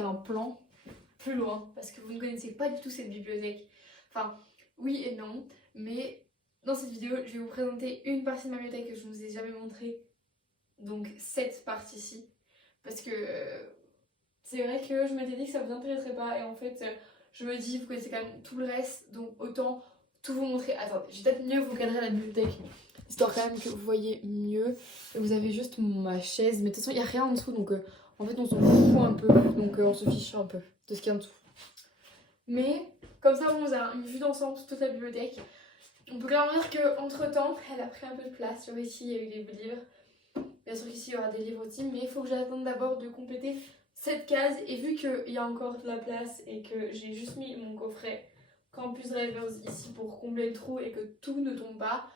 avec un plan plus loin parce que vous ne connaissez pas du tout cette bibliothèque. Enfin, oui et non, mais dans cette vidéo, je vais vous présenter une partie de ma bibliothèque que je ne vous ai jamais montrée. Donc cette partie-ci. Parce que c'est vrai que je m'étais dit que ça vous intéresserait pas et en fait je me dis vous connaissez quand même tout le reste donc autant tout vous montrer. Attendez, je vais peut-être mieux vous cadrer la bibliothèque histoire quand même que vous voyez mieux. Et vous avez juste ma chaise mais de toute façon il n'y a rien en dessous donc en fait on s'en fout un peu donc on se fiche un peu de ce qu'il y a en dessous. Mais comme ça on a une vue d'ensemble sur toute la bibliothèque. On peut quand même dire qu'entre temps elle a pris un peu de place. Sur ici il y a eu des livres. Bien sûr qu'ici il y aura des livres aussi, mais il faut que j'attende d'abord de compléter cette case. Et vu qu'il y a encore de la place et que j'ai juste mis mon coffret Campus Rêveuse ici pour combler le trou et que tout ne tombe pas,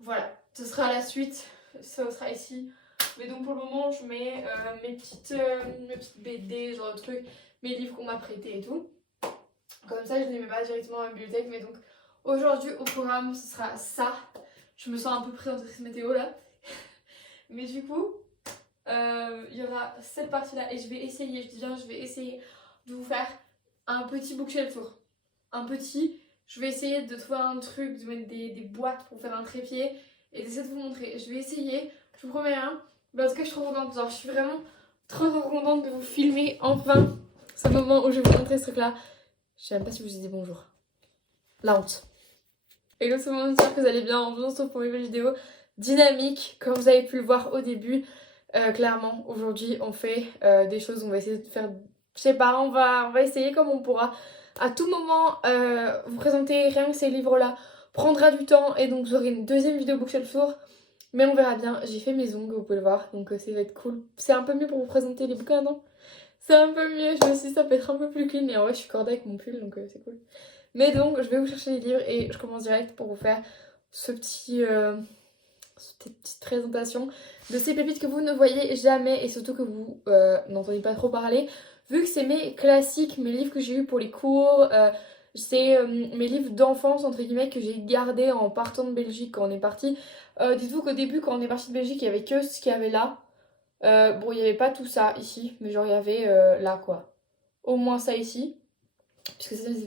voilà, ce sera la suite, ça sera ici. Mais donc pour le moment je mets mes petites BD, genre de trucs, mes livres qu'on m'a prêtés et tout. Comme ça je ne les mets pas directement à la bibliothèque, mais donc aujourd'hui au programme ce sera ça. Je me sens un peu présentatrice météo là. Mais du coup, il y aura cette partie-là et je vais essayer, je dis bien, je vais essayer de vous faire un petit bookshelf tour. Un petit, je vais essayer de trouver un truc, de mettre des boîtes pour faire un trépied et d'essayer de vous montrer. Je vais essayer, je vous promets rien. Mais en tout cas, je suis trop contente. Genre, je suis vraiment trop contente de vous filmer enfin ce moment où je vais vous montrer ce truc-là. Je sais même pas si vous ai dit bonjour. La honte. Et tout le monde, j'espère que vous allez bien. On se retrouve pour une nouvelle vidéo dynamique, comme vous avez pu le voir au début. Clairement, aujourd'hui, on fait des choses. On va essayer de faire, je sais pas, on va essayer comme on pourra. À tout moment, vous présenter rien que ces livres-là prendra du temps et donc vous aurez une deuxième vidéo bookshelf tour. Mais on verra bien. J'ai fait mes ongles, vous pouvez le voir, donc ça va être cool. C'est un peu mieux pour vous présenter les bouquins, non? C'est un peu mieux. Je me suis dit ça peut être un peu plus clean et en vrai, je suis cordée avec mon pull, donc c'est cool. Mais donc, je vais vous chercher les livres et je commence direct pour vous faire cette petite présentation de ces pépites que vous ne voyez jamais et surtout que vous n'entendez pas trop parler. Vu que c'est mes classiques, mes livres que j'ai eu pour les cours, c'est mes livres d'enfance entre guillemets que j'ai gardés en partant de Belgique quand on est parti. Dites-vous qu'au début quand on est parti de Belgique il y avait que ce qu'il y avait là. Bon il n'y avait pas tout ça ici mais genre il y avait là quoi. Au moins ça ici. Puisque ça c'est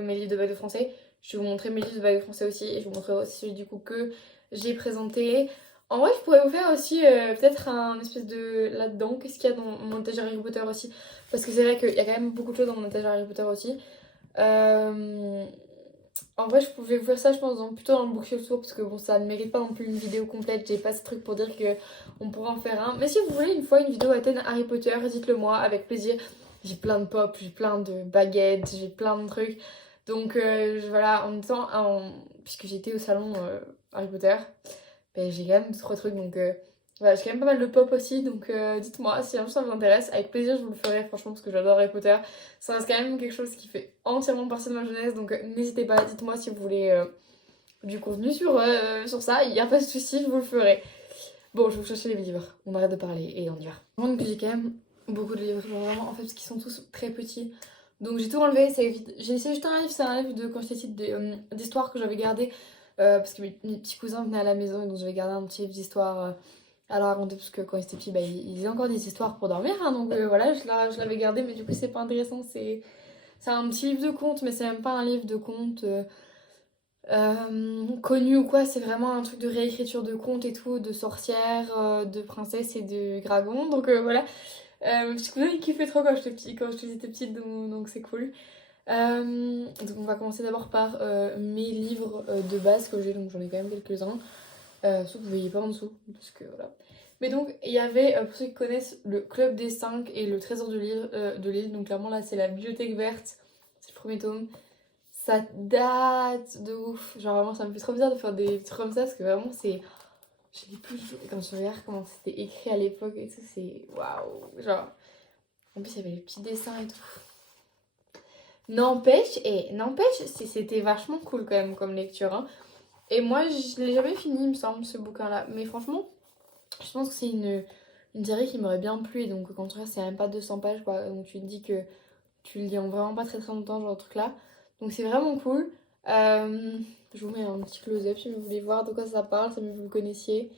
mes livres de bac de français. Je vais vous montrer mes livres de bac de français aussi. Et je vous montrerai aussi celui du coup que j'ai présenté. En vrai je pourrais vous faire aussi peut-être un espèce de là-dedans. Qu'est-ce qu'il y a dans mon étagère Harry Potter aussi. Parce que c'est vrai qu'il y a quand même beaucoup de choses dans mon étagère Harry Potter aussi. En vrai je pouvais vous faire ça je pense plutôt dans le bookshelf tour. Parce que bon ça ne mérite pas non plus une vidéo complète. J'ai pas ce truc pour dire qu'on pourrait en faire un. Mais si vous voulez une fois une vidéo à thème Harry Potter, dites-le moi avec plaisir. J'ai plein de pop, j'ai plein de baguettes, j'ai plein de trucs. Donc voilà, en même temps, puisque j'étais au salon Harry Potter, ben, j'ai quand même 2-3 trucs. Donc voilà, j'ai quand même pas mal de pop aussi. Donc dites-moi si un jour ça vous intéresse. Avec plaisir, je vous le ferai, franchement, parce que j'adore Harry Potter. Ça reste quand même quelque chose qui fait entièrement partie de ma jeunesse. Donc n'hésitez pas, dites-moi si vous voulez du contenu sur ça. Il n'y a pas de souci, je vous le ferai. Bon, je vais vous chercher les livres. On arrête de parler et on y va. Je me rends compte que j'ai quand même beaucoup de livres, genre vraiment en fait parce qu'ils sont tous très petits. Donc j'ai tout enlevé, ça évite. J'ai essayé juste un livre, c'est un livre de quand j'étais petite d'histoire que j'avais gardé parce que mes petits cousins venaient à la maison et donc j'avais gardé un petit livre d'histoire à leur raconter parce que quand ils étaient petits, bah, ils faisaient encore des histoires pour dormir hein, donc voilà, je l'avais gardé mais du coup c'est pas intéressant, c'est un petit livre de contes mais c'est même pas un livre de contes connu ou quoi, c'est vraiment un truc de réécriture de contes et tout, de sorcières, de princesses et de dragons donc voilà. Mon petit cousin il kiffait trop quand j'étais petite donc c'est cool. Donc on va commencer d'abord par mes livres de base que j'ai, donc j'en ai quand même quelques-uns. Sauf que vous voyez pas en dessous, parce que voilà. Mais donc il y avait, pour ceux qui connaissent, le Club des 5 et le Trésor de l'île. Donc clairement là c'est la Bibliothèque verte, c'est le premier tome. Ça date de ouf, genre vraiment ça me fait trop bizarre de faire des trucs comme ça, parce que vraiment c'est... Je l'ai plus joué, quand je regarde comment c'était écrit à l'époque et tout, c'est waouh, genre... En plus, il y avait les petits dessins et tout. N'empêche, c'était vachement cool quand même comme lecture. Hein. Et moi, je l'ai jamais fini, il me semble, ce bouquin-là. Mais franchement, je pense que c'est une série qui m'aurait bien plu. Et donc, quand tu regardes, c'est même pas 200 pages, quoi. Donc, tu te dis que tu le lis en vraiment pas très très longtemps, genre, truc-là. Donc, c'est vraiment cool. Je vous mets un petit close-up si vous voulez voir de quoi ça parle, si vous le connaissiez.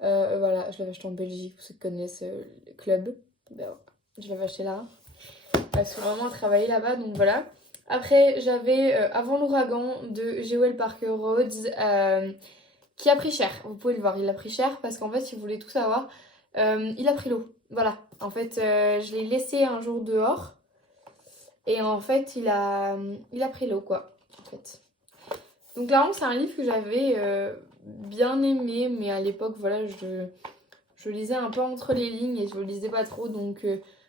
Voilà, je l'avais acheté en Belgique, pour ceux qui connaissent le club. Ben, je l'avais acheté là. Parce que vraiment travailler là-bas, donc voilà. Après, j'avais Avant l'ouragan de Jewel Parker Rhodes qui a pris cher. Vous pouvez le voir, il a pris cher parce qu'en fait, si vous voulez tout savoir, il a pris l'eau. Voilà. En fait, je l'ai laissé un jour dehors et en fait, il a pris l'eau, quoi. En fait. Donc, clairement, c'est un livre que j'avais bien aimé, mais à l'époque, voilà, je lisais un peu entre les lignes et je le lisais pas trop. Donc,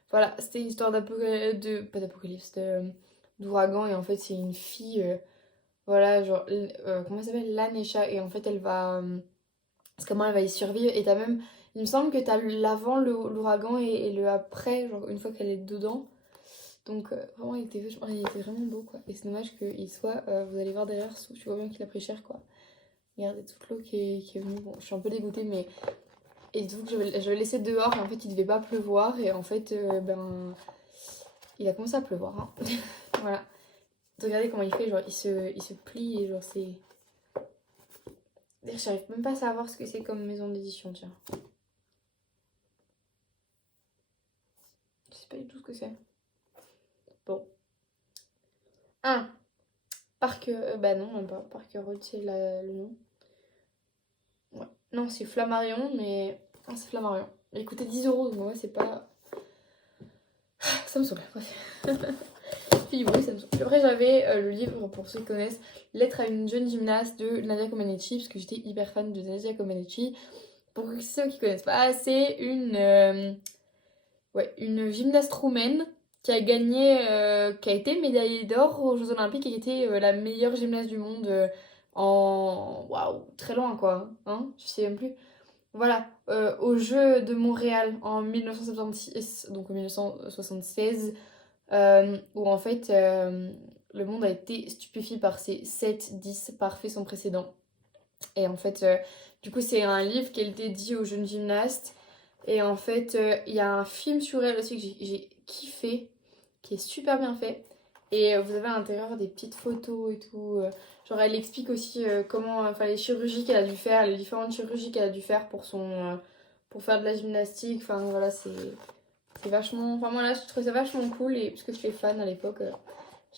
voilà, c'était une histoire pas d'apocalypse, d'ouragan. Et en fait, c'est une fille, voilà, genre, comment elle s'appelle? Lanesha. Et en fait, elle va. Parce que comment elle va y survivre. Et t'as même. Il me semble que t'as l'avant, l'ouragan et le après, genre, une fois qu'elle est dedans. Donc, vraiment, il était vraiment beau, quoi. Et c'est dommage qu'il soit. Vous allez voir derrière, tu vois bien qu'il a pris cher, quoi. Regardez toute l'eau qui est venue. Bon, je suis un peu dégoûtée, mais. Et donc, je l'ai laissé dehors, et en fait, il devait pas pleuvoir. Et en fait, il a commencé à pleuvoir, hein. Voilà. Regardez comment il fait, genre, il se plie, et genre, c'est. J'arrive même pas à savoir ce que c'est comme maison d'édition, tiens. Je sais pas du tout ce que c'est. Bon. Ah, bah non, même pas. Parker Road, c'est le nom. Ouais. Non, c'est Flammarion, mais. Ah, c'est Flammarion. Il coûtait 10 €, donc ouais, c'est pas. Ça me saoule, bref. Puis oui, ça me saoule. Puis après, j'avais le livre, pour ceux qui connaissent, Lettre à une jeune gymnaste de Nadia Comaneci, parce que j'étais hyper fan de Nadia Comaneci. Pour ceux qui connaissent pas, c'est une gymnaste roumaine qui a gagné, qui a été médaillée d'or aux Jeux Olympiques et qui était la meilleure gymnaste du monde waouh, très loin quoi, hein, je sais même plus. Voilà, aux Jeux de Montréal en 1976, donc en 1976, où en fait le monde a été stupéfie par ces 7-10 parfaits sans précédent. Et en fait, du coup, c'est un livre qu'elle dédie aux jeunes gymnastes. Et en fait, il y a un film sur elle aussi que j'ai kiffé, qui est super bien fait. Et vous avez à l'intérieur des petites photos et tout. Genre, elle explique aussi comment, enfin, les chirurgies qu'elle a dû faire, les différentes chirurgies qu'elle a dû faire pour faire de la gymnastique. Enfin, voilà, c'est vachement. Enfin, moi là, je trouve ça vachement cool. Et puisque j'étais fan à l'époque,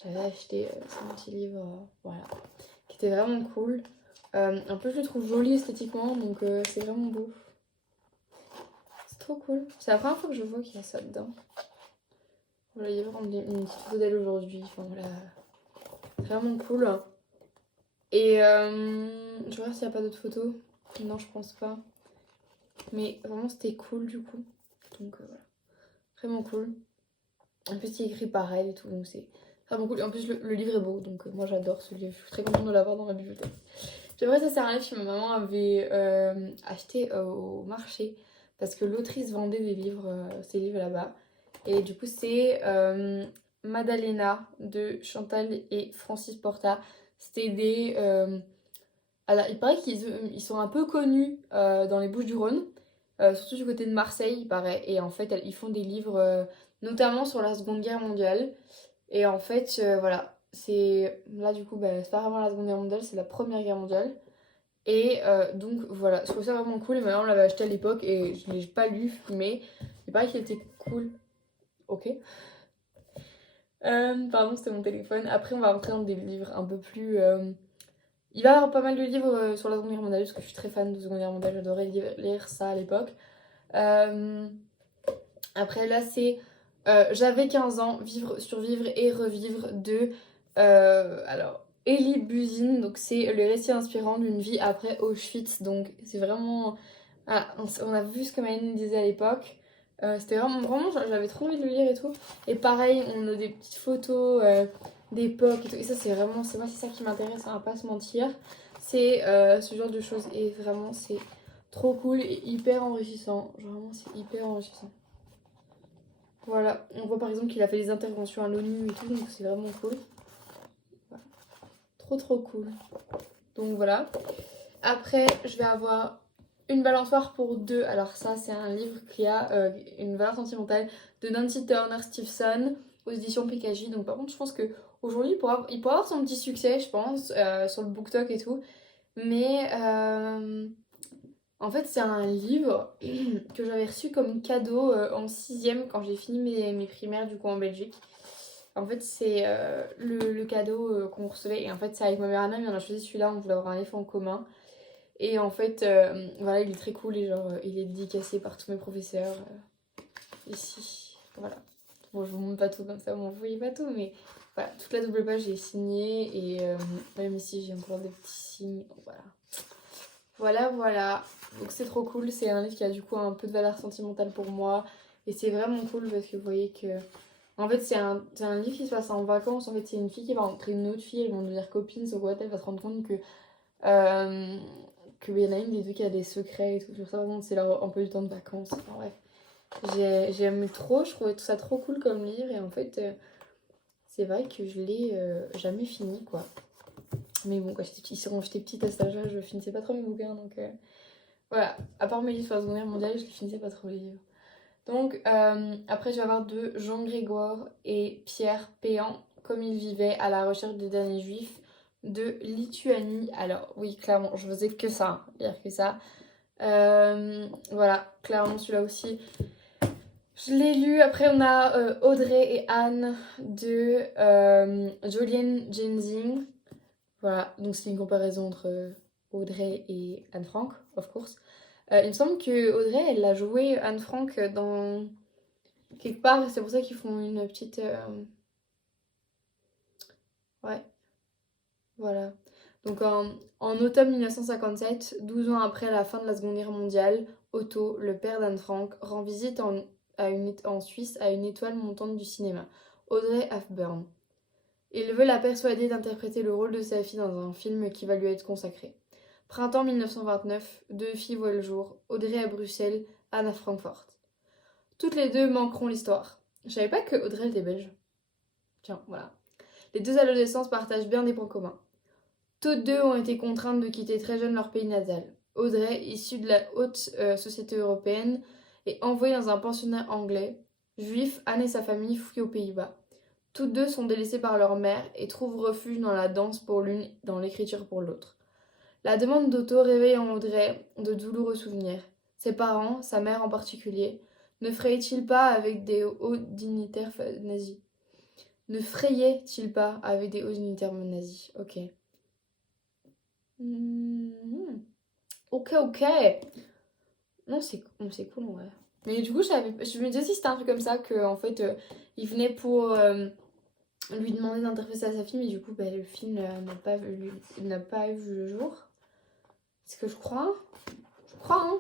j'avais acheté ce petit livre, voilà, qui était vraiment cool. En plus, je le trouve joli esthétiquement, donc c'est vraiment beau. C'est trop cool. C'est la première fois que je vois qu'il y a ça dedans. Voilà, il y a vraiment une petite photo d'elle aujourd'hui. Enfin voilà, c'est vraiment cool. Et je regarde s'il n'y a pas d'autres photos. Non, je pense pas. Mais vraiment, c'était cool du coup. Donc voilà, vraiment cool. En plus, il est écrit par elle et tout, donc c'est vraiment cool. Et en plus, le livre est beau, donc moi j'adore ce livre. Je suis très contente de l'avoir dans ma bibliothèque. J'aimerais ça, c'est un livre que ma maman avait acheté au marché parce que l'autrice vendait ses livres là-bas. Et du coup, c'est Madalena de Chantal et Francis Porta. C'était des. Alors, il paraît qu'ils sont un peu connus dans les Bouches-du-Rhône, surtout du côté de Marseille, il paraît. Et en fait, ils font des livres notamment sur la Seconde Guerre mondiale. Et en fait, voilà. Là, du coup, bah, c'est pas vraiment la Seconde Guerre mondiale, c'est la Première Guerre mondiale. Et donc voilà, je trouve ça vraiment cool. Et ma maman l'avait acheté à l'époque et je ne l'ai pas lu, mais il paraît qu'il était cool. Ok. Pardon, c'était mon téléphone. Après, on va rentrer dans des livres un peu plus. Il va y avoir pas mal de livres sur la Seconde Guerre mondiale, parce que je suis très fan de la Seconde Guerre mondiale. J'adorais lire ça à l'époque. Après, là, c'est J'avais 15 ans, vivre, survivre et revivre de. Alors. Elie Buzyn, donc c'est le récit inspirant d'une vie après Auschwitz, donc c'est vraiment. Ah, on a vu ce que Maëline disait à l'époque. C'était vraiment, j'avais trop envie de le lire et tout. Et pareil, on a des petites photos d'époque et tout. Et ça, c'est vraiment, c'est moi, c'est ça qui m'intéresse, on va pas se mentir. C'est ce genre de choses. Et vraiment, c'est trop cool et hyper enrichissant. Genre, vraiment, c'est hyper enrichissant. Voilà, on voit par exemple qu'il a fait des interventions à l'ONU et tout, donc c'est vraiment cool. Voilà. Trop cool. Donc voilà. Après, je vais avoir Une balançoire pour deux. Alors ça, c'est un livre qui a une valeur sentimentale de Nancy Turner Stevenson aux éditions PKJ. Donc par contre, je pense que aujourd'hui, il pourra avoir son petit succès, je pense, sur le BookTok et tout. Mais en fait, c'est un livre que j'avais reçu comme cadeau en 6ème quand j'ai fini mes primaires du coup en Belgique. En fait, c'est le cadeau qu'on recevait. Et en fait, c'est avec ma meilleure amie, mais on a choisi celui-là. On voulait avoir un livre en commun. Et en fait, voilà, il est très cool. Et genre, il est dédicacé par tous mes professeurs. Ici. Voilà. Bon, je vous montre pas tout comme ça, vous m'en voyez pas tout. Mais voilà, toute la double page est signée. Et même ici, j'ai encore des petits signes. Donc, voilà. Voilà, voilà. Donc, c'est trop cool. C'est un livre qui a du coup un peu de valeur sentimentale pour moi. Et c'est vraiment cool parce que vous voyez que. En fait, c'est un livre qui se passe en vacances. En fait, c'est une fille qui va rencontrer une autre fille. Elles vont devenir copines. Sauf qu'elle va se rendre compte euh, que y en a une des deux qui a des secrets et tout. Sur ça, vraiment, c'est leur un peu du temps de vacances. Enfin, bref. J'aime trop. Je trouvais tout ça trop cool comme livre. Et en fait, c'est vrai que je l'ai jamais fini, quoi. Mais bon, quand j'étais petite à cet âge-là, je finissais pas trop mes bouquins. Donc voilà. À part mes livres sur la Seconde Guerre mondiale, je les finissais pas trop les livres. Donc, après, je vais avoir de Jean Grégoire et Pierre Péan, comme ils vivaient à la recherche des derniers juifs de Lituanie. Alors, oui, clairement, je faisais que ça, hein, lire que ça. Voilà, clairement, celui-là aussi. Je l'ai lu. Après, on a Audrey et Anne de Jolien Jenzing. Voilà, donc c'est une comparaison entre Audrey et Anne Frank, of course. Il me semble que Audrey, elle a joué Anne Frank dans quelque part, c'est pour ça qu'ils font une petite. Ouais, voilà. Donc en automne 1957, 12 ans après la fin de la Seconde Guerre mondiale, Otto, le père d'Anne Frank, rend visite en Suisse à une étoile montante du cinéma, Audrey Hepburn. Il veut la persuader d'interpréter le rôle de sa fille dans un film qui va lui être consacré. Printemps 1929, deux filles voient le jour, Audrey à Bruxelles, Anne à Francfort. Toutes les deux manqueront l'histoire. Je savais pas que Audrey était belge. Tiens, voilà. Les deux adolescents partagent bien des points communs. Toutes deux ont été contraintes de quitter très jeune leur pays natal. Audrey, issue de la haute société européenne, est envoyée dans un pensionnat anglais. Juif, Anne et sa famille fuient aux Pays-Bas. Toutes deux sont délaissées par leur mère et trouvent refuge dans la danse pour l'une, dans l'écriture pour l'autre. La demande d'Otto réveille en Audrey de douloureux souvenirs. Ses parents, sa mère en particulier, ne frayaient-ils pas avec des hauts dignitaires nazis? Ne frayait-il pas avec des hauts dignitaires nazis? Ok. Mhm. Ok, ok. Non, c'est cool, ouais. Mais du coup, je me disais aussi c'était un truc comme ça, que en fait, il venait pour lui demander d'interpréter à sa fille, mais du coup, bah, le film n'a pas vu le jour. C'est ce que je crois. Je crois, hein.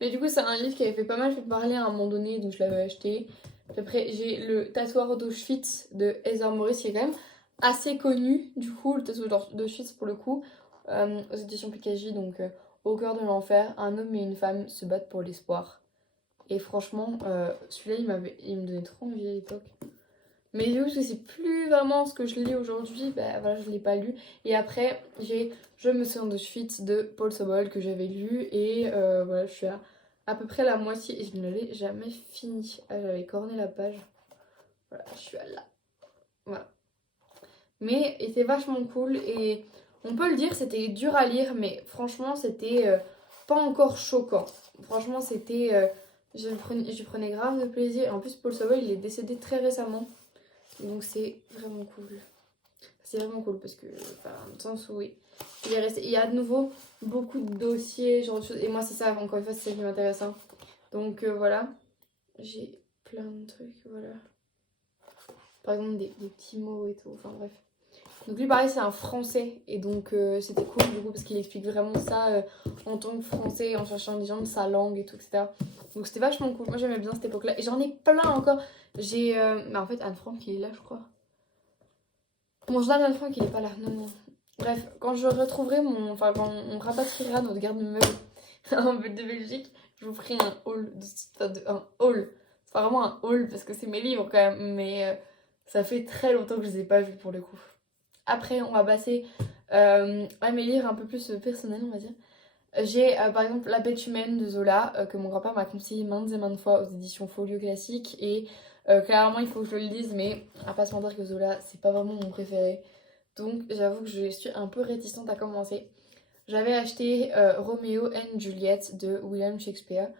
Mais du coup, c'est un livre qui avait fait pas mal fait parler à un moment donné, donc je l'avais acheté. Puis après, j'ai le Tatoueur d'Auschwitz de Heather Morris, qui est quand même assez connu, du coup, le Tatoueur d'Auschwitz pour le coup, aux éditions PKJ, donc Au cœur de l'enfer, un homme et une femme se battent pour l'espoir. Et franchement, celui-là, il me donnait trop envie à l'époque. Mais du coup, c'est plus vraiment ce que je lis aujourd'hui, bah voilà, je l'ai pas lu. Et après, j'ai Je me souviens d'Auschwitz de Paul Sobol que j'avais lu, et voilà, je suis à peu près la moitié et je ne l'ai jamais fini. Ah, j'avais corné la page. Voilà, je suis à là. Voilà. Mais il était vachement cool et on peut le dire, c'était dur à lire, mais franchement, c'était pas encore choquant. Franchement, c'était. Je prenais grave de plaisir. En plus, Paul Sobol, il est décédé très récemment. Donc c'est vraiment cool. C'est vraiment cool parce que, enfin, dans le sens où oui, il y a de nouveau beaucoup de dossiers, genre de choses. Et moi, c'est ça, encore une fois, c'est ça qui m'intéresse, hein. Donc voilà, j'ai plein de trucs, voilà. Par exemple, des petits mots et tout, enfin bref. Donc lui, pareil, c'est un français. Et donc c'était cool du coup parce qu'il explique vraiment ça en tant que français, en cherchant des gens de sa langue et tout, etc. Donc c'était vachement cool. Moi, j'aimais bien cette époque-là. Et j'en ai plein encore. Mais en fait, Anne Frank, il est là, je crois. Mon journal Anne Frank, il est pas là. Non, non. Bref, quand je retrouverai mon. Enfin, quand on rapatriera notre garde-meuble en de Belgique, je vous ferai un haul. Un haul. C'est pas vraiment un haul parce que c'est mes livres quand même, mais ça fait très longtemps que je les ai pas vus pour le coup. Après, on va passer à mes livres un peu plus personnels, on va dire. J'ai par exemple La bête humaine de Zola, que mon grand-père m'a conseillé maintes et maintes fois aux éditions Folio Classique. Et clairement, il faut que je le lise, mais on va pas se mentir que Zola, c'est pas vraiment mon préféré. Donc j'avoue que je suis un peu réticente à commencer. J'avais acheté Roméo and Juliet de William Shakespeare.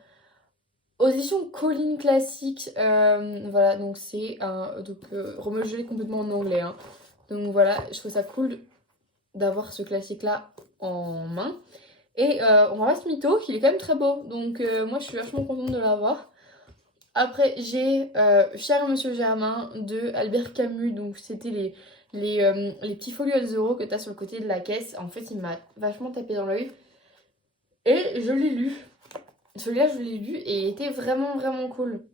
Aux éditions Colline Classics, voilà, donc c'est un. Donc, Roméo et Juliette complètement en anglais, hein. Donc voilà, je trouve ça cool d'avoir ce classique-là en main. Et on va pas se mytho, il est quand même très beau, donc moi je suis vachement contente de l'avoir. Après, j'ai Cher Monsieur Germain de Albert Camus, donc c'était les petits folios à 2 euros que t'as sur le côté de la caisse. En fait, il m'a vachement tapé dans l'œil. Et je l'ai lu. Celui-là, je l'ai lu et il était vraiment, vraiment cool.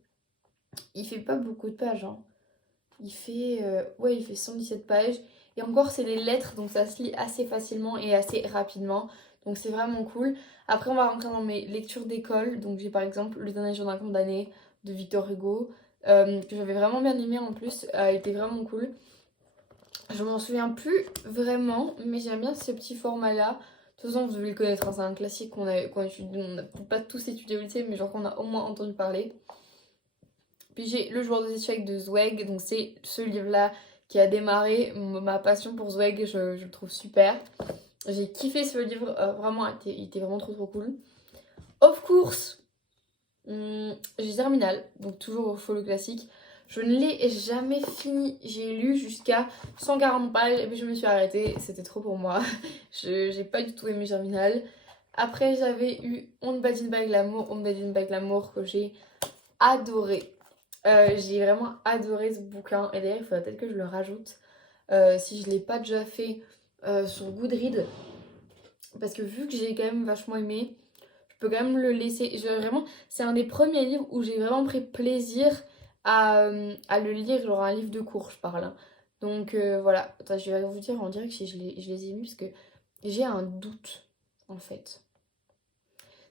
Il fait pas beaucoup de pages, hein. Ouais, il fait 117 pages. Et encore, c'est les lettres, donc ça se lit assez facilement et assez rapidement. Donc c'est vraiment cool. Après, on va rentrer dans mes lectures d'école. Donc j'ai par exemple Le dernier jour d'un condamné de Victor Hugo, que j'avais vraiment bien aimé en plus. Il était vraiment cool. Je m'en souviens plus vraiment, mais j'aime bien ce petit format-là. De toute façon, vous devez le connaître, hein, c'est un classique qu'on étudie. On n'a pas tous étudié au lycée, mais genre qu'on a au moins entendu parler. Puis j'ai Le joueur des échecs de Zweig, donc c'est ce livre-là qui a démarré ma passion pour Zweig, je le trouve super. J'ai kiffé ce livre, vraiment, il était vraiment trop trop cool. Of course, j'ai Terminal, donc toujours au follow classique. Je ne l'ai jamais fini, j'ai lu jusqu'à 140 pages et puis je me suis arrêtée, c'était trop pour moi. J'ai pas du tout aimé Germinal. Après j'avais eu On ne badine pas avec l'amour, On ne badine pas avec l'amour que j'ai adoré. J'ai vraiment adoré ce bouquin et d'ailleurs il faudrait peut-être que je le rajoute si je l'ai pas déjà fait sur Goodreads parce que vu que j'ai quand même vachement aimé, je peux quand même le laisser. Vraiment, c'est un des premiers livres où j'ai vraiment pris plaisir à le lire, genre un livre de cours, je parle, hein. Donc voilà. Attends, je vais vous dire en direct si je les ai mis parce que j'ai un doute en fait.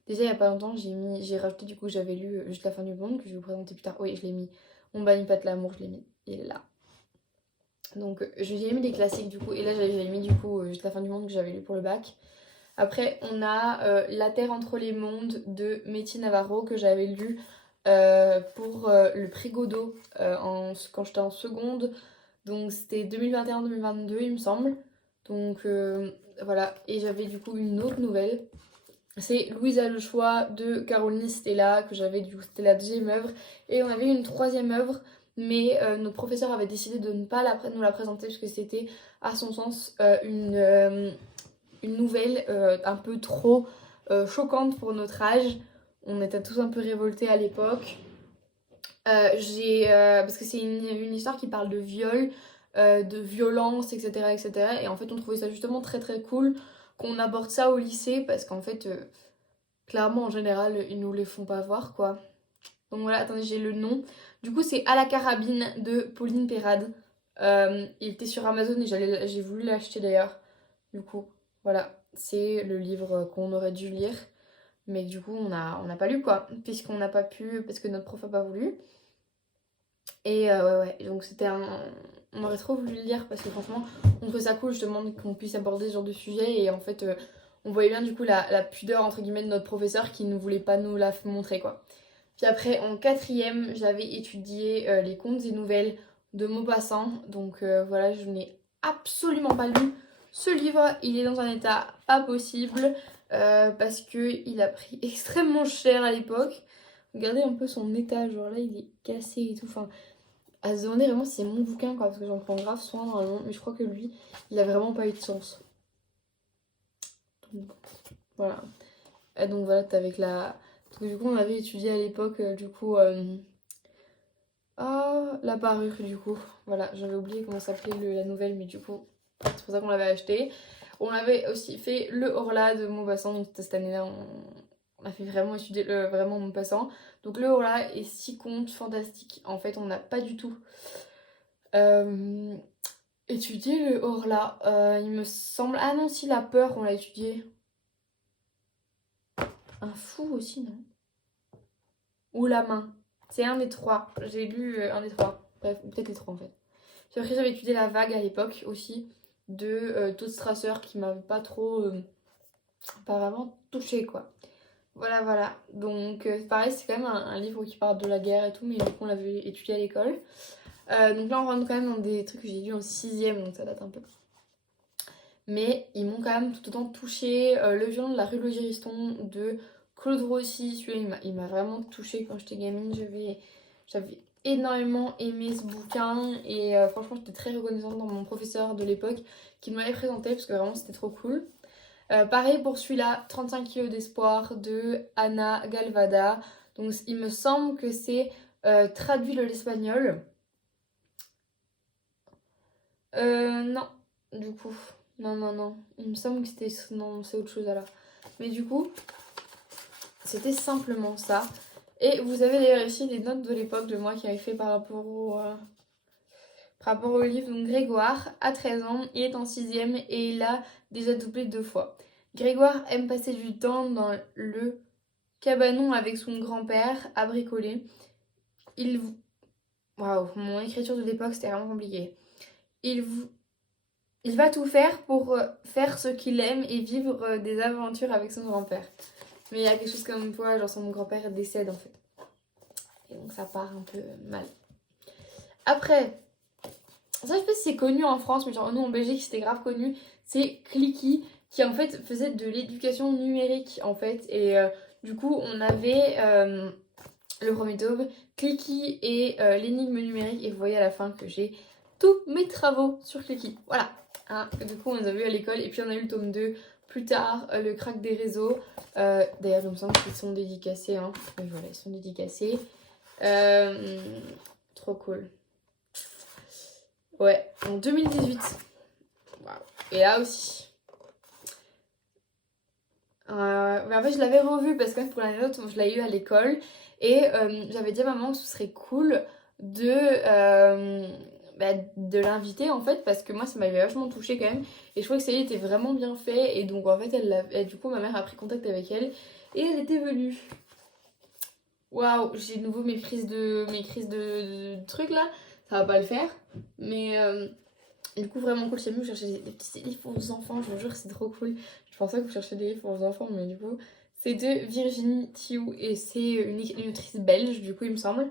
Déjà, il y a pas longtemps, j'ai rajouté du coup, j'avais lu Juste la fin du monde que je vais vous présenter plus tard. Oui, je l'ai mis. On bannit pas de l'amour, je l'ai mis. Il est là. Donc, j'ai mis des classiques du coup. Et là, j'avais mis du coup Juste la fin du monde que j'avais lu pour le bac. Après, on a La Terre entre les mondes de Métis Navarro que j'avais lu pour le prix Godot quand j'étais en seconde. Donc, c'était 2021-2022, il me semble. Donc, voilà. Et j'avais du coup une autre nouvelle. C'est Louise a le choix de Caroline Stella, que j'avais du coup, c'était la deuxième œuvre. Et on avait une troisième œuvre, mais notre professeur avait décidé de ne pas nous la présenter parce que c'était, à son sens, une nouvelle un peu trop choquante pour notre âge. On était tous un peu révoltés à l'époque. Parce que c'est une histoire qui parle de viol, de violence, etc., etc. Et en fait, on trouvait ça justement très très cool qu'on aborde ça au lycée parce qu'en fait, clairement, en général, ils nous les font pas voir, quoi. Donc voilà, attendez, j'ai le nom. Du coup, c'est À la carabine de Pauline Perrade. Il était sur Amazon et j'ai voulu l'acheter d'ailleurs. Du coup, voilà, c'est le livre qu'on aurait dû lire. Mais du coup, on n'a pas lu, quoi. Puisqu'on n'a pas pu, parce que notre prof a pas voulu. Et ouais, ouais, donc c'était un. On aurait trop voulu le lire parce que franchement, on trouvait ça cool justement qu'on puisse aborder ce genre de sujet. Et en fait, on voyait bien du coup la pudeur entre guillemets de notre professeur qui ne voulait pas nous la montrer, quoi. Puis après, en quatrième, j'avais étudié les contes et nouvelles de Maupassant. Donc voilà, je n'ai absolument pas lu ce livre. Il est dans un état pas possible parce qu'il a pris extrêmement cher à l'époque. Regardez un peu son état, genre là il est cassé et tout. Enfin, à se demander vraiment si c'est mon bouquin, quoi, parce que j'en prends grave soin normalement. Mais je crois que lui, il a vraiment pas eu de sens. Donc voilà. Et donc voilà, t'es avec la. Parce que du coup, on avait étudié à l'époque, du coup. Ah, la parure, du coup. Voilà, j'avais oublié comment s'appelait la nouvelle, mais du coup, c'est pour ça qu'on l'avait acheté. On avait aussi fait le Horla de Maupassant, donc cette année-là, on a fait vraiment étudier vraiment Maupassant. Donc le Horla est 6 contes fantastiques. En fait, on n'a pas du tout étudié le Horla. Il me semble. Ah non, si, la peur, on l'a étudié. Un fou aussi, non? Ou la main. C'est un des trois. J'ai lu un des trois. Bref, ou peut-être les trois en fait. Puis après, j'avais étudié La Vague à l'époque aussi de Todd Strasser qui m'avait pas trop apparemment touché, quoi. Voilà, voilà. Donc, pareil, c'est quand même un livre qui parle de la guerre et tout, mais on l'avait étudié à l'école. Donc là, on rentre quand même dans des trucs que j'ai lus en 6ème, donc ça date un peu. Mais ils m'ont quand même tout autant touché. Le violon de la rue Logiriston de Claude Rossi, celui-là il m'a vraiment touchée quand j'étais gamine. J'avais énormément aimé ce bouquin et franchement j'étais très reconnaissante dans mon professeur de l'époque qui m'avait présenté parce que vraiment c'était trop cool. Pareil pour celui-là, 35 kilos d'espoir de Ana Galvada. Donc il me semble que c'est traduit de l'espagnol. Non, du coup. Non. Il me semble que c'était... Non, c'est autre chose alors. Mais du coup, c'était simplement ça. Et vous avez d'ailleurs ici des notes de l'époque de moi qui avaient fait par rapport au livre. Donc Grégoire, à 13 ans, il est en 6ème et il a déjà doublé 2 fois. Grégoire aime passer du temps dans le cabanon avec son grand-père à bricoler. Waouh, mon écriture de l'époque c'était vraiment compliqué. Il va tout faire pour faire ce qu'il aime et vivre des aventures avec son grand-père. Mais il y a quelque chose comme quoi, genre son grand-père décède en fait. Et donc ça part un peu mal. Après, ça je sais pas si c'est connu en France, mais genre nous en Belgique c'était grave connu. C'est Clicky qui en fait faisait de l'éducation numérique en fait. Et du coup on avait le premier tome, Clicky et l'énigme numérique. Et vous voyez à la fin que j'ai tous mes travaux sur Clicky. Voilà. Hein, du coup on les a vus à l'école et puis on a eu le tome 2 plus tard, le crack des réseaux. D'ailleurs il me semble qu'ils sont dédicacés. Hein. Et voilà, ils sont dédicacés. Trop cool. Ouais, en 2018. Waouh. Et là aussi. Mais en fait je l'avais revu parce que pour l'anecdote je l'avais eu à l'école. Et j'avais dit à maman que ce serait cool de l'inviter en fait parce que moi ça m'avait vachement touchée quand même et je trouvais que ça était vraiment bien fait et donc en fait du coup ma mère a pris contact avec elle et elle était venue. Waouh, j'ai de nouveau mes crises de trucs là, ça va pas le faire mais du coup vraiment cool. Chez nous, vous cherchez des petits livres pour vos enfants, je vous jure c'est trop cool. Je pensais que vous cherchez des livres pour vos enfants mais du coup c'est de Virginie Thiou et c'est une autrice belge du coup il me semble.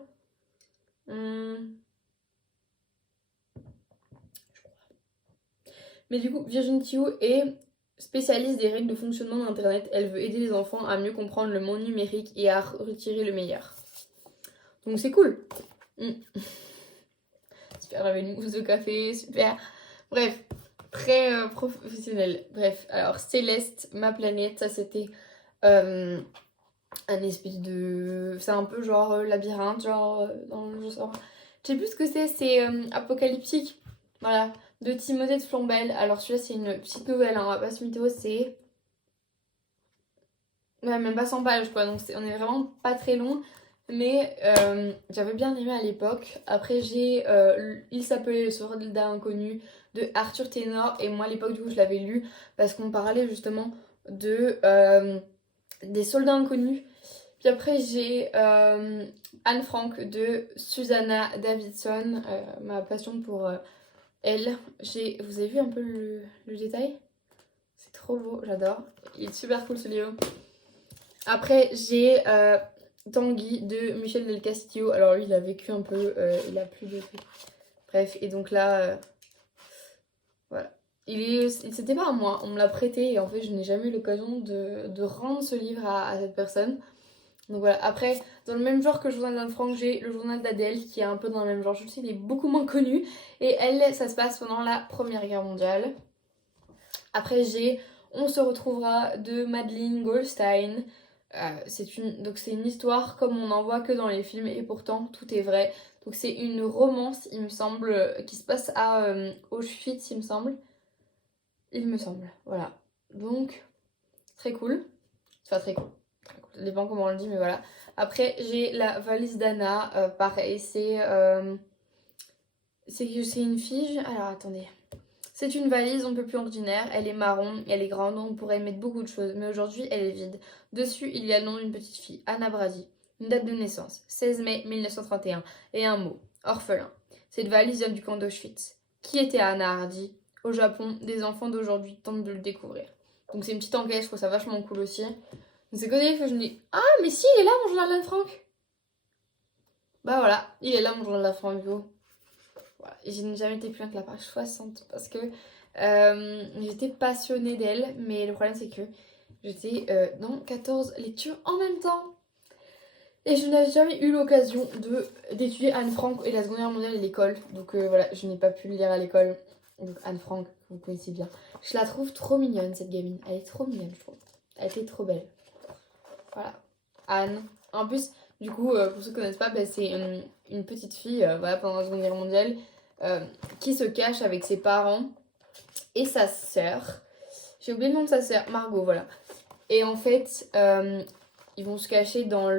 Mais du coup, Virginie Thiou est spécialiste des règles de fonctionnement d'Internet. Elle veut aider les enfants à mieux comprendre le monde numérique et à retirer le meilleur. Donc c'est cool. Super, j'avais une mousse de café, super. Bref, très professionnel. Bref, alors Céleste, ma planète, ça c'était un espèce de... C'est un peu genre labyrinthe, genre dans le genre... Je sais plus ce que c'est apocalyptique. Voilà, de Timothée de Flombel. Alors celui-là c'est une petite nouvelle, hein, on va pas se mytho, c'est... Ouais, même pas 100 pages quoi, donc on est vraiment pas très long. Mais j'avais bien aimé à l'époque. Après j'ai Il s'appelait Le soldat inconnu de Arthur Ténor. Et moi à l'époque du coup je l'avais lu parce qu'on parlait justement de des soldats inconnus. Puis après j'ai Anne Frank de Susanna Davidson. Ma passion pour elle. Vous avez vu un peu le détail? C'est trop beau, j'adore. Il est super cool ce livre. Après j'ai Tanguy de Michel Del Castillo. Alors lui il a vécu un peu, il a plus vécu. Bref, et donc là, voilà. C'était pas à moi, on me l'a prêté et en fait je n'ai jamais eu l'occasion de rendre ce livre à cette personne. Donc voilà, après, dans le même genre que le journal d'Anne Frank, j'ai le journal d'Adèle qui est un peu dans le même genre. Je sais, il est beaucoup moins connu. Et elle, ça se passe pendant la Première Guerre mondiale. Après, j'ai On se retrouvera de Madeleine Goldstein. Donc c'est une histoire comme on n'en voit que dans les films et pourtant tout est vrai. Donc c'est une romance, il me semble, qui se passe à Auschwitz, il me semble. Il me semble, voilà. Donc, très cool. Enfin, très cool. Ça dépend comment on le dit, mais voilà. Après, j'ai la valise d'Anna. Pareil, c'est une fille. Alors, attendez. C'est une valise un peu plus ordinaire. Elle est marron, elle est grande, on pourrait y mettre beaucoup de choses. Mais aujourd'hui, elle est vide. Dessus, il y a le nom d'une petite fille, Anna Brady. Une date de naissance, 16 mai 1931. Et un mot, orphelin. Cette valise vient du camp d'Auschwitz. Qui était Anna Hardy? Au Japon, des enfants d'aujourd'hui tentent de le découvrir. Donc c'est une petite enquête, je trouve ça vachement cool aussi. C'est que des fois je me dis ah mais si il est là mon journal d'Anne Frank. Bah voilà, il est là mon journal d'Anne Frank go. Voilà. Et je n'ai jamais été plus loin que la page 60 parce que j'étais passionnée d'elle, mais le problème c'est que j'étais dans 14 lectures en même temps. Et je n'avais jamais eu l'occasion d'étudier Anne Frank et la Seconde Guerre mondiale à l'école. Donc voilà, je n'ai pas pu le lire à l'école. Donc Anne Frank, vous connaissez bien. Je la trouve trop mignonne, cette gamine. Elle est trop mignonne, je trouve. Elle était trop belle. Voilà. Anne. En plus, du coup, pour ceux qui ne connaissent pas, bah, c'est une petite fille voilà, pendant la Seconde Guerre mondiale qui se cache avec ses parents et sa sœur. J'ai oublié le nom de sa sœur, Margot, voilà. Et en fait, ils vont se cacher dans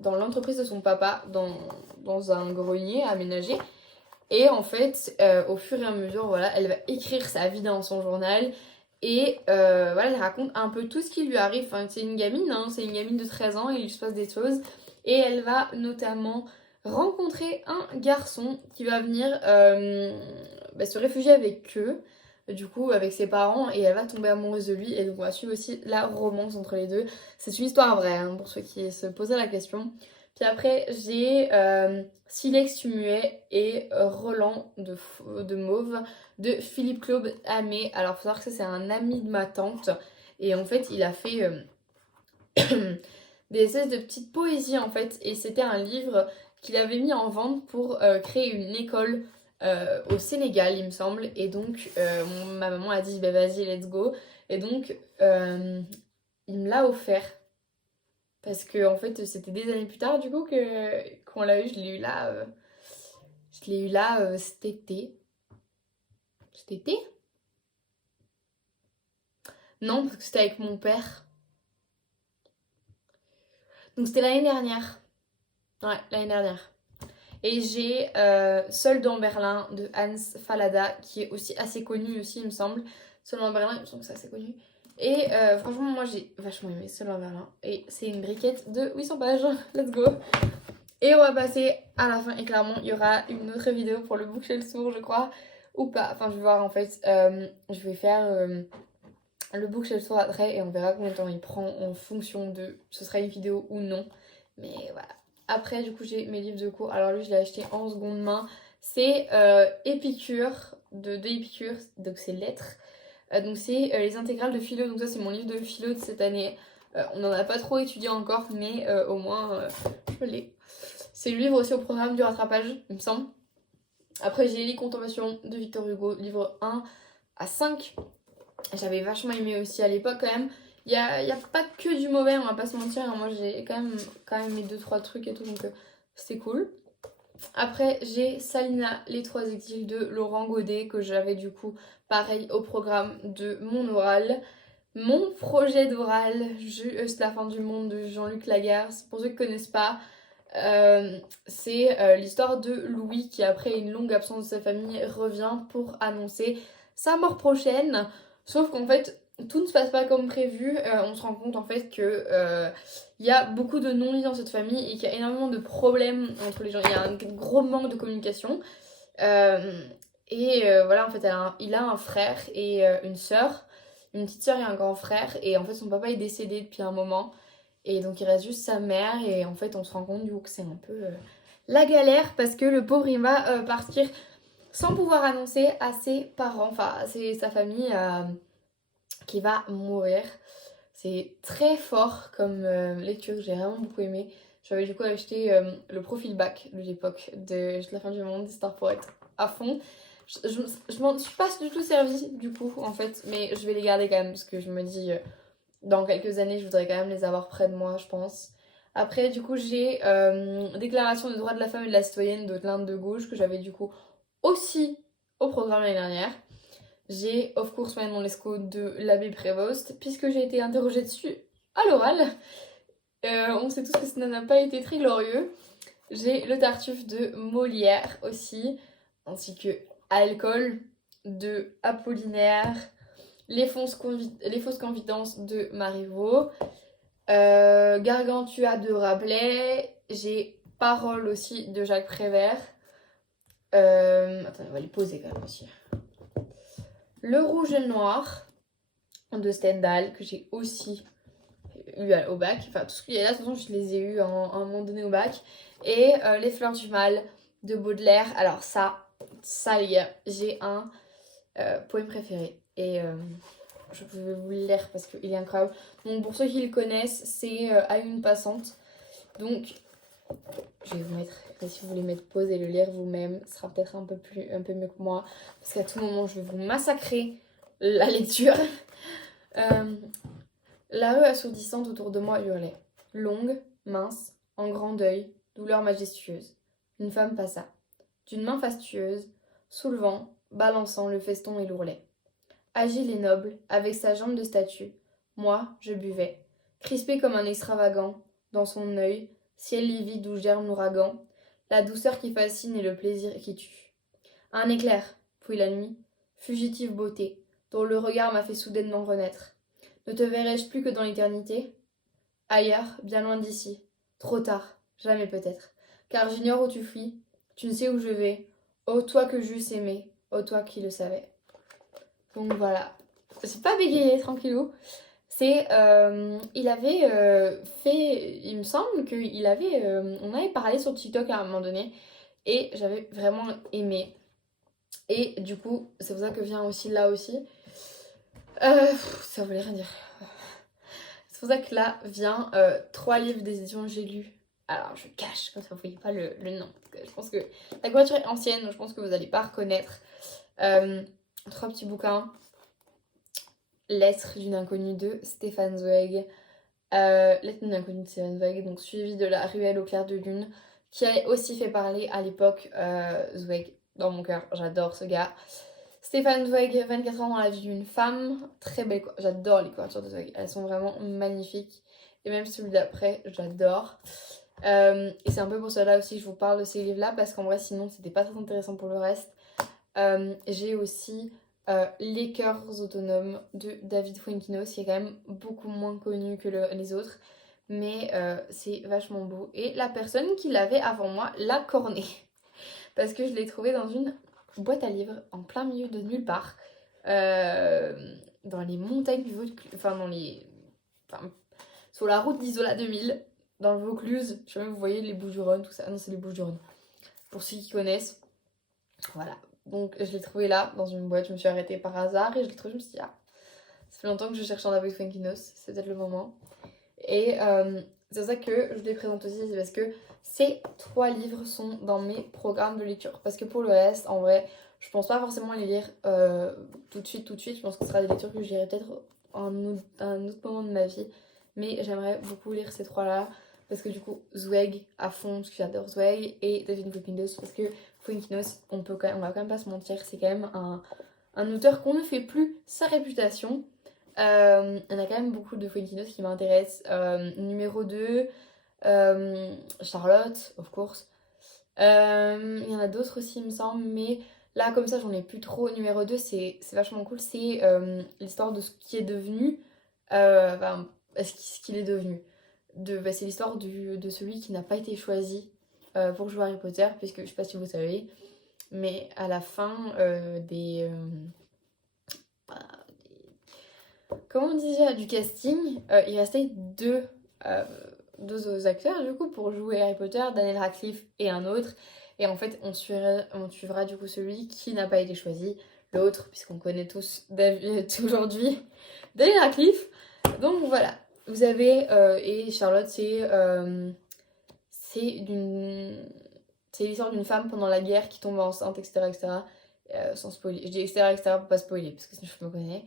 l'entreprise de son papa, dans un grenier aménagé. Et en fait, au fur et à mesure, voilà, elle va écrire sa vie dans son journal. Et voilà, elle raconte un peu tout ce qui lui arrive. Enfin, c'est une gamine, hein, c'est une gamine de 13 ans, il lui se passe des choses. Et elle va notamment rencontrer un garçon qui va venir se réfugier avec eux, du coup, avec ses parents, et elle va tomber amoureuse de lui. Et donc, on va suivre aussi la romance entre les deux. C'est une histoire vraie, hein, pour ceux qui se posaient la question. Puis après, j'ai Silex Muet et Roland de Mauve de Philippe Claude Amé. Alors, il faut savoir que ça, c'est un ami de ma tante. Et en fait, il a fait des espèces de petites poésies, en fait. Et c'était un livre qu'il avait mis en vente pour créer une école au Sénégal, il me semble. Et donc, ma maman a dit, bah, vas-y, let's go. Et donc, il me l'a offert. Parce que en fait, c'était des années plus tard, du coup, qu'on l'a eu. Je l'ai eu là. Cet été. Cet été? Non, parce que c'était avec mon père. Donc c'était l'année dernière. Ouais, l'année dernière. Et j'ai Seul dans Berlin de Hans Fallada, qui est aussi assez connu aussi, il me semble. Seul dans Berlin, il me semble que c'est assez connu. Et franchement, moi j'ai vachement aimé Seul dans Berlin. Et c'est une briquette de 800 pages. Let's go! Et on va passer à la fin. Et clairement, il y aura une autre vidéo pour le bookshelf sourd, je crois. Ou pas. Enfin, je vais voir en fait. Je vais faire le bookshelf sourd après. Et on verra combien de temps il prend en fonction de ce sera une vidéo ou non. Mais voilà. Après, du coup, j'ai mes livres de cours. Alors lui, je l'ai acheté en seconde main. C'est Épicure, de Épicure. Donc c'est lettres. Donc c'est les intégrales de philo. Donc ça, c'est mon livre de philo de cette année. On n'en a pas trop étudié encore, mais au moins, je l'ai. C'est le livre aussi au programme du rattrapage, il me semble. Après, j'ai Les Contemplations de Victor Hugo, livre 1 à 5. J'avais vachement aimé aussi à l'époque quand même. Il y a pas que du mauvais, on va pas se mentir. Moi, j'ai quand même mes 2-3 trucs et tout, donc c'était cool. Après, j'ai Salina, Les Trois Exils de Laurent Godet, que j'avais du coup, pareil, au programme de mon oral. Mon projet d'oral, C'est la fin du monde de Jean-Luc Lagarde. Pour ceux qui ne connaissent pas, c'est l'histoire de Louis qui, après une longue absence de sa famille, revient pour annoncer sa mort prochaine. Sauf qu'en fait, tout ne se passe pas comme prévu. On se rend compte en fait que il y a beaucoup de non-lits dans cette famille et qu'il y a énormément de problèmes entre les gens. Il y a un gros manque de communication. Voilà, en fait, il a un frère et une sœur. Une petite sœur et un grand frère. Et en fait, son papa est décédé depuis un moment. Et donc il reste juste sa mère et en fait on se rend compte du coup que c'est un peu la galère parce que le pauvre il va partir sans pouvoir annoncer à ses parents, enfin à sa famille qui va mourir. C'est très fort comme lecture, j'ai vraiment beaucoup aimé. J'avais du coup acheté le profil bac de l'époque de la fin du monde, histoire pour être à fond. Je m'en suis pas du tout servie du coup en fait, mais je vais les garder quand même parce que je me dis... dans quelques années, je voudrais quand même les avoir près de moi, je pense. Après, du coup, j'ai Déclaration des droits de la femme et de la citoyenne de l'Inde de gauche, que j'avais du coup aussi au programme l'année dernière. J'ai Of course Manon Lescaut de l'abbé Prévost, puisque j'ai été interrogée dessus à l'oral. On sait tous que ça n'a pas été très glorieux. J'ai Le Tartuffe de Molière aussi, ainsi que Alcool de Apollinaire. Les fausses confidences de Marivaux. Gargantua de Rabelais. J'ai Parole aussi de Jacques Prévert. Attendez, on va les poser quand même aussi. Le Rouge et le Noir de Stendhal, que j'ai aussi eu au bac. Enfin, tout ce qu'il y a là, de toute façon, je les ai eu à un moment donné au bac. Et Les Fleurs du Mal de Baudelaire. Alors ça les gars, j'ai un poème préféré. Et je vais vous le lire parce qu'il est incroyable. Donc pour ceux qui le connaissent, c'est À une passante. Donc je vais vous mettre, et si vous voulez mettre pause et le lire vous-même, ce sera peut-être un peu mieux que moi. Parce qu'à tout moment, je vais vous massacrer la lecture. La rue assourdissante autour de moi hurlait. Longue, mince, en grand deuil, douleur majestueuse. Une femme passa. D'une main fastueuse, soulevant, balançant le feston et l'ourlet. Agile et noble, avec sa jambe de statue, moi, je buvais. Crispé comme un extravagant, dans son œil, ciel livide où germe l'ouragan, la douceur qui fascine et le plaisir qui tue. Un éclair, puis la nuit, fugitive beauté, dont le regard m'a fait soudainement renaître. Ne te verrai-je plus que dans l'éternité ? Ailleurs, bien loin d'ici. Trop tard, jamais peut-être. Car j'ignore où tu fuis, tu ne sais où je vais. Ô toi que j'eusse aimé, ô toi qui le savais. Donc voilà. J'ai pas bégayé, tranquillou. C'est, il avait fait, il me semble qu'il avait, on avait parlé sur TikTok à un moment donné et j'avais vraiment aimé. Et du coup, c'est pour ça que vient aussi là aussi. Ça voulait rien dire. C'est pour ça que là vient 3 livres des éditions J'ai lu. Alors je cache, comme ça vous voyez pas le nom. Je pense que la couverture est ancienne, donc je pense que vous n'allez pas reconnaître. 3 petits bouquins. Lettre d'une inconnue de Stéphane Zweig. Lettre d'une inconnue de Stéphane Zweig, donc suivi de La ruelle au clair de lune, qui a aussi fait parler à l'époque Zweig dans mon cœur. J'adore ce gars. Stéphane Zweig, 24 ans dans la vie d'une femme. Très belle. J'adore les couvertures de Zweig. Elles sont vraiment magnifiques. Et même celui d'après, j'adore. Et c'est un peu pour cela aussi que je vous parle de ces livres-là, parce qu'en vrai, sinon, c'était pas très intéressant pour le reste. J'ai aussi Les cœurs autonomes de David Fuenquinos, qui est quand même beaucoup moins connu que les autres. Mais c'est vachement beau. Et la personne qui l'avait avant moi l'a corné. Parce que je l'ai trouvé dans une boîte à livres en plein milieu de nulle part. Dans les montagnes du Vaucluse. Enfin, sur la route d'Isola 2000. Dans le Vaucluse. Je sais même, vous voyez les Bouches-du-Rhône, tout ça. Ah non, c'est les Bouches-du-Rhône. Pour ceux qui connaissent. Voilà. Donc, je l'ai trouvé là, dans une boîte. Je me suis arrêtée par hasard et je l'ai trouvé. Je me suis dit, ah, ça fait longtemps que je cherche un David Fuenquinos. C'est peut-être le moment. Et c'est pour ça que je les présente aussi. C'est parce que ces 3 livres sont dans mes programmes de lecture. Parce que pour le reste, en vrai, je pense pas forcément les lire tout de suite. Je pense que ce sera des lectures que je lirai peut-être à un autre moment de ma vie. Mais j'aimerais beaucoup lire ces 3-là. Parce que du coup, Zweig à fond, parce que j'adore Zweig. Et David Fuenquinos, parce que Fuenquinos, on va quand même pas se mentir, c'est quand même un auteur qu'on ne fait plus sa réputation. Il y en a quand même beaucoup de Fuenquinos qui m'intéressent. Numéro 2, Charlotte, of course. Il y en a d'autres aussi, il me semble, mais là, comme ça, j'en ai plus trop. Numéro 2, c'est vachement cool. C'est l'histoire de ce qui est devenu. Enfin, ce qu'il est devenu. C'est l'histoire de celui qui n'a pas été choisi pour jouer Harry Potter, puisque je sais pas si vous savez, mais à la fin comment on dit déjà, du casting, il restait deux autres acteurs du coup pour jouer Harry Potter, Daniel Radcliffe et un autre. Et en fait, on suivra du coup celui qui n'a pas été choisi, l'autre, puisqu'on connaît tous aujourd'hui Daniel Radcliffe. Donc voilà, vous avez et Charlotte, c'est l'histoire d'une femme pendant la guerre qui tombe enceinte, etc. Sans spoiler. Je dis etc. pour pas spoiler, parce que sinon je me connais.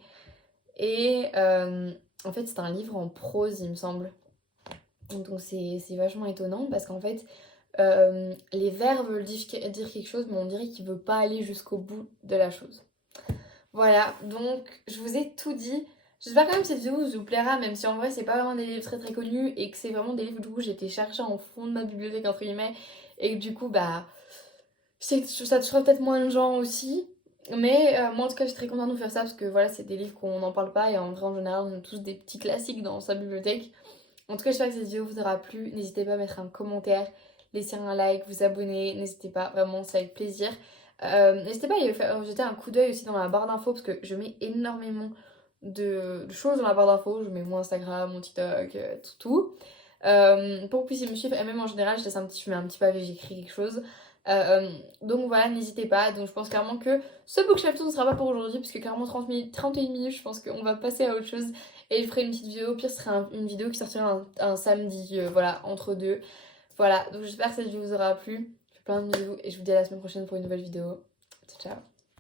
Et en fait, c'est un livre en prose, il me semble. Donc c'est vachement étonnant parce qu'en fait, les vers veulent dire quelque chose, mais on dirait qu'il veut pas aller jusqu'au bout de la chose. Voilà, donc je vous ai tout dit. J'espère quand même que cette vidéo vous plaira, même si en vrai c'est pas vraiment des livres très très connus et que c'est vraiment des livres du coup j'ai été chercher en fond de ma bibliothèque entre guillemets et que du coup bah je sais que ça touchera peut-être moins de gens aussi. Mais moi en tout cas je suis très contente de vous faire ça parce que voilà c'est des livres qu'on n'en parle pas et en vrai en général on a tous des petits classiques dans sa bibliothèque. En tout cas j'espère que cette vidéo vous aura plu, n'hésitez pas à mettre un commentaire, laisser un like, vous abonner, n'hésitez pas, vraiment c'est avec plaisir. N'hésitez pas à jeter un coup d'œil aussi dans la barre d'infos parce que je mets énormément de choses dans la barre d'infos, je mets mon Instagram, mon TikTok, tout. Pour que vous puissiez me suivre et même en général je mets un petit pavé, j'écris quelque chose. Donc voilà, n'hésitez pas. Donc je pense clairement que ce bookshelf tour ne sera pas pour aujourd'hui, parce que clairement 31 minutes, je pense qu'on va passer à autre chose. Et je ferai une petite vidéo, au pire ce sera une vidéo qui sortira un samedi, voilà, entre deux. Voilà, donc j'espère que cette vidéo vous aura plu. Je vous fais plein de bisous et je vous dis à la semaine prochaine pour une nouvelle vidéo. Ciao ciao.